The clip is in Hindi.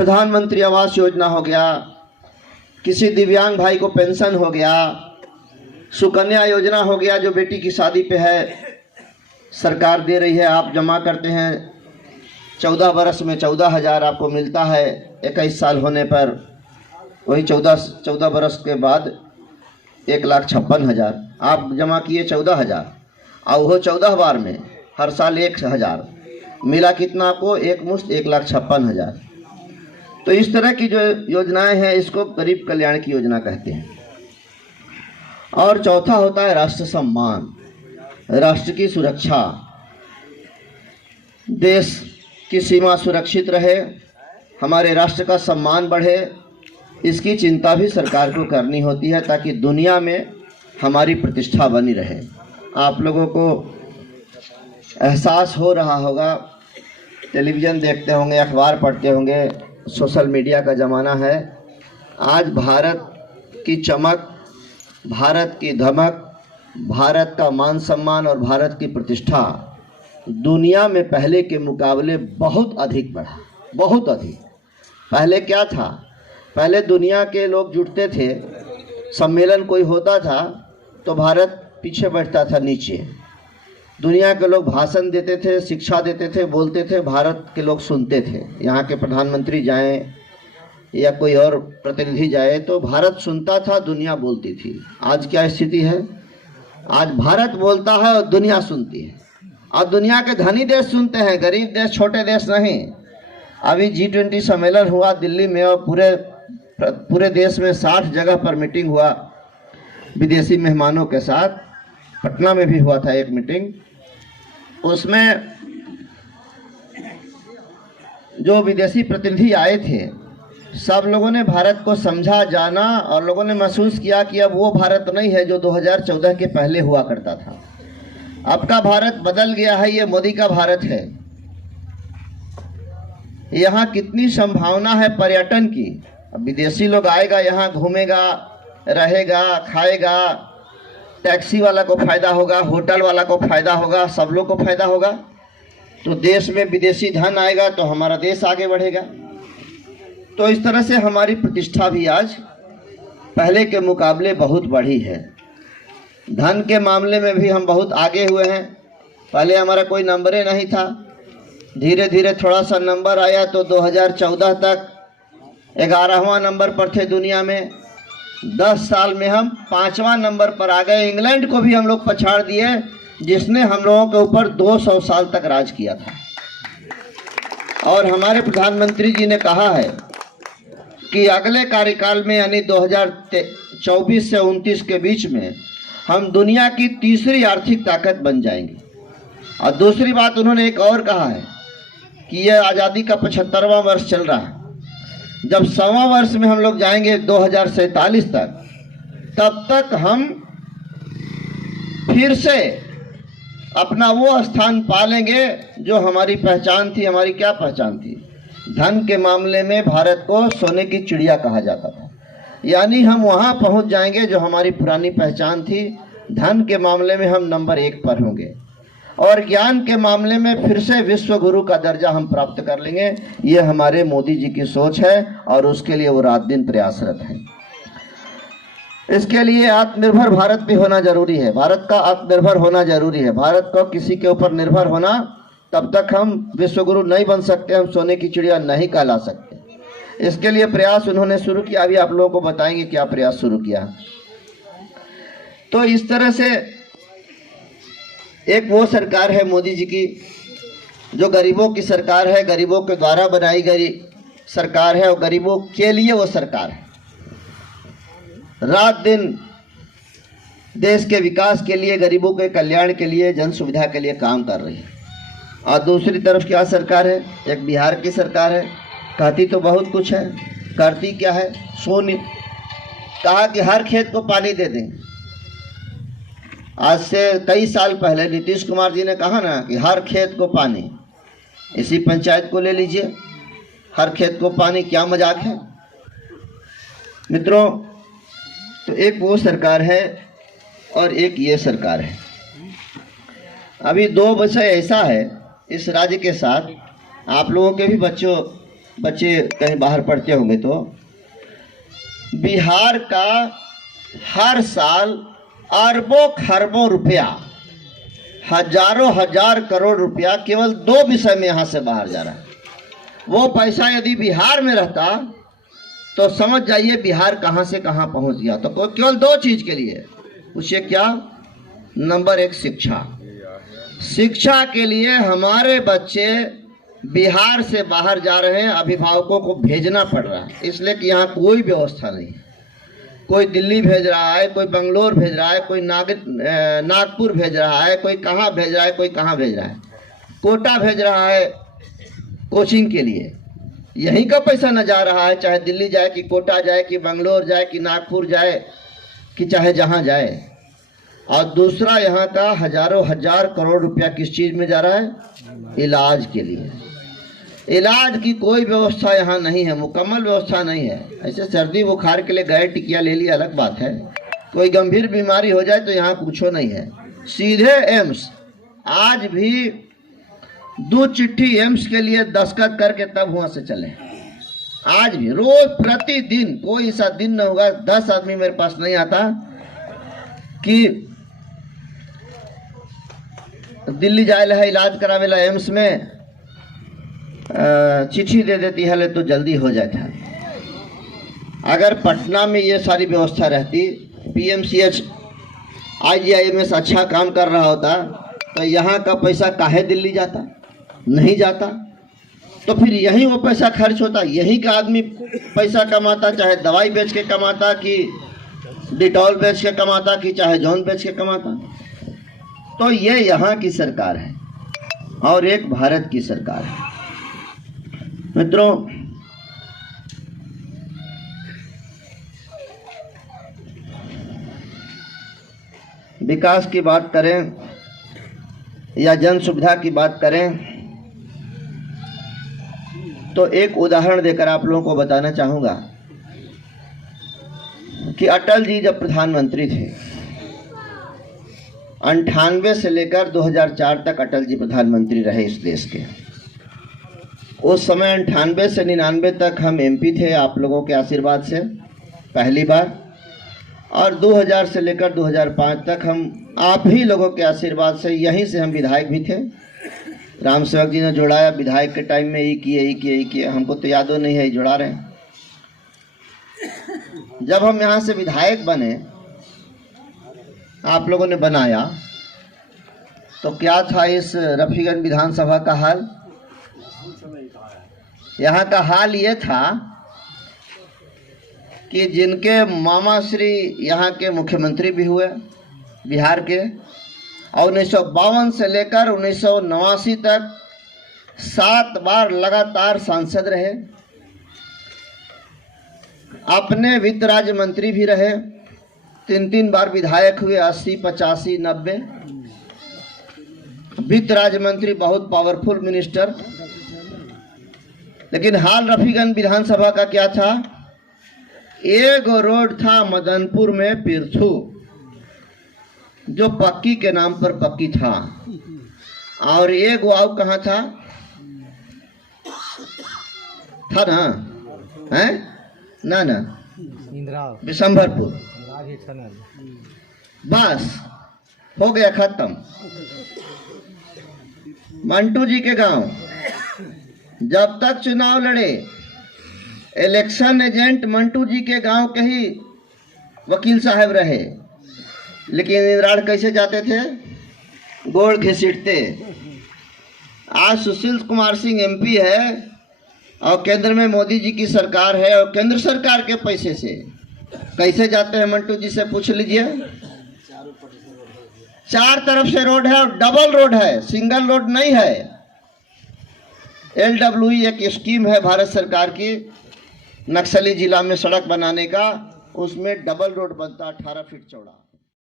प्रधानमंत्री आवास योजना हो गया, किसी दिव्यांग भाई को पेंशन हो गया, सुकन्या योजना हो गया जो बेटी की शादी पे है, सरकार दे रही है, आप जमा करते हैं 14 बरस में 14,000 आपको मिलता है। 21 साल होने पर वही 14 बरस के बाद 1,56,000 आप जमा किए 14,000 और वो 14 बार में हर साल 1,000 मिला, कितना आपको एक मुश्त 1,56,000। तो इस तरह की जो योजनाएं हैं इसको गरीब कल्याण की योजना कहते हैं। और चौथा होता है राष्ट्र सम्मान, राष्ट्र की सुरक्षा, देश की सीमा सुरक्षित रहे, हमारे राष्ट्र का सम्मान बढ़े, इसकी चिंता भी सरकार को करनी होती है ताकि दुनिया में हमारी प्रतिष्ठा बनी रहे। आप लोगों को एहसास हो रहा होगा, टेलीविज़न देखते होंगे, अखबार पढ़ते होंगे, सोशल मीडिया का ज़माना है। आज भारत की चमक, भारत की धमक, भारत का मान सम्मान और भारत की प्रतिष्ठा दुनिया में पहले के मुकाबले बहुत अधिक बढ़ा, बहुत अधिक। पहले क्या था, पहले दुनिया के लोग जुटते थे, सम्मेलन कोई होता था तो भारत पीछे बैठता था नीचे, दुनिया के लोग भाषण देते थे, शिक्षा देते थे, बोलते थे, भारत के लोग सुनते थे। यहाँ के प्रधानमंत्री जाएं या कोई और प्रतिनिधि जाए तो भारत सुनता था, दुनिया बोलती थी। आज क्या स्थिति है, आज भारत बोलता है और दुनिया सुनती है। और दुनिया के धनी देश सुनते हैं, गरीब देश, छोटे देश नहीं। अभी G20 सम्मेलन हुआ दिल्ली में और पूरे देश में 60 जगह पर मीटिंग हुआ विदेशी मेहमानों के साथ। पटना में भी हुआ था एक मीटिंग, उसमें जो विदेशी प्रतिनिधि आए थे सब लोगों ने भारत को समझा, जाना और लोगों ने महसूस किया कि अब वो भारत नहीं है जो 2014 के पहले हुआ करता था। अब का भारत बदल गया है, ये मोदी का भारत है। यहाँ कितनी संभावना है पर्यटन की। अब विदेशी लोग आएगा, यहाँ घूमेगा, रहेगा, खाएगा, टैक्सी वाला को फायदा होगा, होटल वाला को फायदा होगा, सब लोग को फायदा होगा। तो देश में विदेशी धन आएगा तो हमारा देश आगे बढ़ेगा। तो इस तरह से हमारी प्रतिष्ठा भी आज पहले के मुकाबले बहुत बढ़ी है। धन के मामले में भी हम बहुत आगे हुए हैं। पहले हमारा कोई नंबर ही नहीं था, धीरे धीरे थोड़ा सा नंबर आया तो 2014 तक 11वां नंबर पर थे दुनिया में। 10 साल में हम 5वां नंबर पर आ गए। इंग्लैंड को भी हम लोग पछाड़ दिए जिसने हम लोगों के ऊपर 200 साल तक राज किया था। और हमारे प्रधानमंत्री जी ने कहा है कि अगले कार्यकाल में यानी 2024 से 29 के बीच में हम दुनिया की तीसरी आर्थिक ताकत बन जाएंगे। और दूसरी बात उन्होंने एक और कहा है कि यह आज़ादी का 75वां वर्ष चल रहा है, जब 100वां वर्ष में हम लोग जाएंगे 2047 तक, तब तक हम फिर से अपना वो स्थान पा लेंगे जो हमारी पहचान थी। हमारी क्या पहचान थी? धन के मामले में भारत को सोने की चिड़िया कहा जाता था, यानी हम वहाँ पहुँच जाएंगे जो हमारी पुरानी पहचान थी। धन के मामले में हम नंबर 1 पर होंगे और ज्ञान के मामले में फिर से विश्व गुरु का दर्जा हम प्राप्त कर लेंगे। ये हमारे मोदी जी की सोच है और उसके लिए वो रात दिन प्रयासरत हैं। इसके लिए आत्मनिर्भर भारत भी होना जरूरी है। भारत का आत्मनिर्भर होना जरूरी है। भारत को किसी के ऊपर निर्भर होना, तब तक हम विश्व गुरु नहीं बन सकते, हम सोने की चिड़िया नहीं कहला सकते। इसके लिए प्रयास उन्होंने शुरू किया। अभी आप लोगों को बताएंगे क्या प्रयास शुरू किया। तो इस तरह से एक वो सरकार है मोदी जी की जो गरीबों की सरकार है, गरीबों के द्वारा बनाई गई सरकार है और गरीबों के लिए वो सरकार है। रात दिन देश के विकास के लिए, गरीबों के कल्याण के लिए, जन सुविधा के लिए काम कर रही है। और दूसरी तरफ क्या सरकार है? एक बिहार की सरकार है। कहती तो बहुत कुछ है, करती क्या है? शून्य। कहा कि हर खेत को पानी दे दें। आज से कई साल पहले नीतीश कुमार जी ने कहा ना कि हर खेत को पानी। इसी पंचायत को ले लीजिए, हर खेत को पानी, क्या मजाक है मित्रों। तो एक वो सरकार है और एक ये सरकार है। अभी 2 विषय ऐसा है इस राज्य के साथ, आप लोगों के भी बच्चों बच्चे कहीं बाहर पढ़ते होंगे तो बिहार का हर साल अरबों खरबों रुपया, हजारों हजार करोड़ रुपया केवल 2 विषय में यहाँ से बाहर जा रहा है। वो पैसा यदि बिहार में रहता तो समझ जाइए बिहार कहाँ से कहाँ पहुँच गया। तो केवल 2 चीज़ के लिए, पूछिए क्या? नंबर 1 शिक्षा। शिक्षा के लिए हमारे बच्चे बिहार से बाहर जा रहे हैं, अभिभावकों को भेजना पड़ रहा है, इसलिए कि यहाँ कोई व्यवस्था नहीं है। कोई दिल्ली भेज रहा है, कोई बंगलोर भेज रहा है, कोई नागपुर भेज रहा है, कोई कहाँ भेज रहा है, कोई कहाँ भेज रहा है, कोटा भेज रहा है कोचिंग के लिए। यहीं का पैसा न जा रहा है, चाहे दिल्ली जाए कि कोटा जाए कि बंगलोर जाए कि नागपुर जाए कि चाहे जहाँ जाए। और दूसरा, यहाँ का हजारों हजार करोड़ रुपया किस चीज़ में जा रहा है? इलाज के लिए। इलाज की कोई व्यवस्था यहाँ नहीं है, मुकम्मल व्यवस्था नहीं है। ऐसे सर्दी बुखार के लिए गए, टिकिया ले लिया, अलग बात है। कोई गंभीर बीमारी हो जाए तो यहाँ पूछो नहीं है, सीधे एम्स। आज भी 2 चिट्ठी एम्स के लिए दस्तखत करके तब वहाँ से चले। आज भी रोज प्रतिदिन कोई ऐसा दिन न होगा 10 आदमी मेरे पास नहीं आता कि दिल्ली जाए है इलाज करावे ला एम्स में, चिट्ठी दे देती है ले तो जल्दी हो जाता है। अगर पटना में ये सारी व्यवस्था रहती, पीएमसीएच आईजीआईएमएस अच्छा काम कर रहा होता, तो यहाँ का पैसा काहे दिल्ली जाता? नहीं जाता। तो फिर यहीं वो पैसा खर्च होता, यहीं का आदमी पैसा कमाता, चाहे दवाई बेच के कमाता कि डिटॉल बेच के कमाता कि चाहे जौन बेच के कमाता। तो ये यहाँ की सरकार है और एक भारत की सरकार है। मित्रों, विकास की बात करें या जन सुविधा की बात करें तो एक उदाहरण देकर आप लोगों को बताना चाहूँगा कि अटल जी जब प्रधानमंत्री थे, 98 से लेकर 2004 तक अटल जी प्रधानमंत्री रहे इस देश के। उस समय 98 से 99 तक हम एमपी थे आप लोगों के आशीर्वाद से पहली बार, और 2000 से लेकर 2005 तक हम आप ही लोगों के आशीर्वाद से, यहीं से हम विधायक भी थे। राम सेवक जी ने जोड़ाया, विधायक के टाइम में ये किए, हमको तो यादों नहीं है, जुड़ा रहे। जब हम यहाँ से विधायक बने, आप लोगों ने बनाया, तो क्या था इस रफीगंज विधानसभा का हाल? यहाँ का हाल ये था कि जिनके मामा श्री यहाँ के मुख्यमंत्री भी हुए बिहार के, और 1952 से लेकर 1989 तक 7 बार लगातार सांसद रहे, अपने वित्त राज्य मंत्री भी रहे, 3 बार विधायक हुए, 80, 85, 90। वित्त राज्य मंत्री, बहुत पावरफुल मिनिस्टर। लेकिन हाल रफीगंज विधानसभा का क्या था? एक रोड था मदनपुर में पिरथू, जो पक्की के नाम पर पक्की था, और एक वाव कहाँ था ना, हैं ना विशंभरपुर। बस हो गया खत्म। मंटू जी के गांव जब तक चुनाव लड़े, इलेक्शन एजेंट मंटू जी के गांव के ही वकील साहब रहे, लेकिन इंद्राड़ कैसे जाते थे? गोड़ घसीटते। आज सुशील कुमार सिंह एमपी है और केंद्र में मोदी जी की सरकार है, और केंद्र सरकार के पैसे से कैसे जाते हैं मंटू जी से पूछ लीजिए। 4 तरफ से रोड है और डबल रोड है, सिंगल रोड नहीं है। LWE एक स्कीम है भारत सरकार की नक्सली जिला में सड़क बनाने का, उसमें डबल रोड बनता 18 फीट चौड़ा।